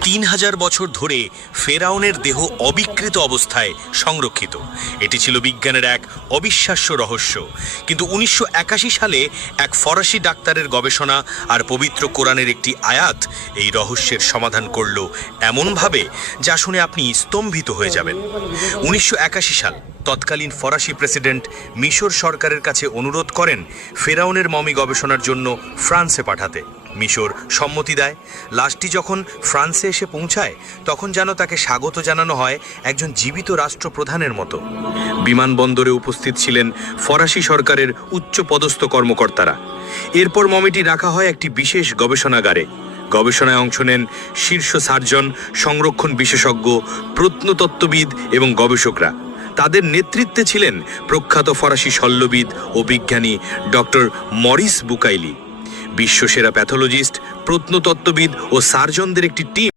3000 বছর ধরে ফেরাউনের দেহ অবিকৃত অবস্থায় সংরক্ষিত। এটি ছিল বিজ্ঞানের এক অবিশ্বাস্য রহস্য। কিন্তু 1981 সালে এক ফরাসি ডাক্তারের গবেষণা আর পবিত্র কোরআনের একটি আয়াত এই রহস্যের সমাধান করল এমনভাবে যা শুনে আপনি স্তম্ভিত হয়ে যাবেন। 1981 সাল তৎকালীন ফরাসি প্রেসিডেন্ট মিশর সরকারের কাছে অনুরোধ করেন ফেরাউনের মমি গবেষণার জন্য ফ্রান্সে পাঠাতে। মিশর সম্মতি দেয়। লাশটি যখন ফ্রান্সে এসে পৌঁছায় তখন যেন তাকে স্বাগত জানানো হয় একজন জীবিত রাষ্ট্রপ্রধানের মতো। বিমানবন্দরে উপস্থিত ছিলেন ফরাসি সরকারের উচ্চ পদস্থ কর্মকর্তারা। এরপর মমিটি রাখা হয় একটি বিশেষ গবেষণাগারে। গবেষণায় অংশ নেন শীর্ষ সার্জন, সংরক্ষণ বিশেষজ্ঞ, প্রত্নতত্ত্ববিদ এবং গবেষকরা। তাদের নেতৃত্বে ছিলেন প্রখ্যাত ফরাসি শল্যবিদ ও বিজ্ঞানী ডক্টর মরিস বুকাইলি। বিশ্বসেরা প্যাথোলজিস্ট, প্রত্নতত্ত্ববিদ ও সার্জনদের একটি টিম